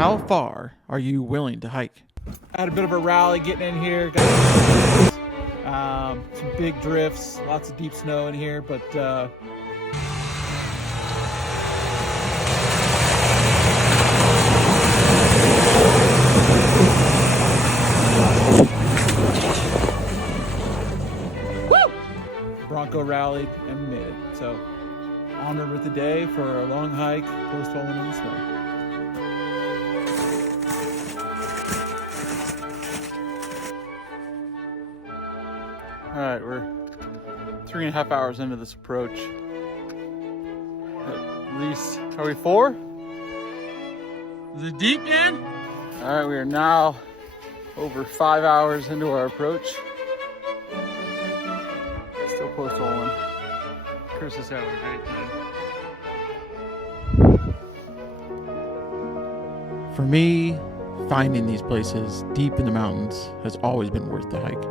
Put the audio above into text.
How far are you willing to hike? Had a bit of a rally getting in here. Got some big drifts, lots of deep snow in here, but Bronco rallied and made it. So honored with the day for a long hike, post falling in the snow. All right, we're 3.5 hours into this approach. At least, are we 4? Is it deep, man? All right, we are now over 5 hours into our approach. Still post falling. Chris is having a great time. For me, finding these places deep in the mountains has always been worth the hike.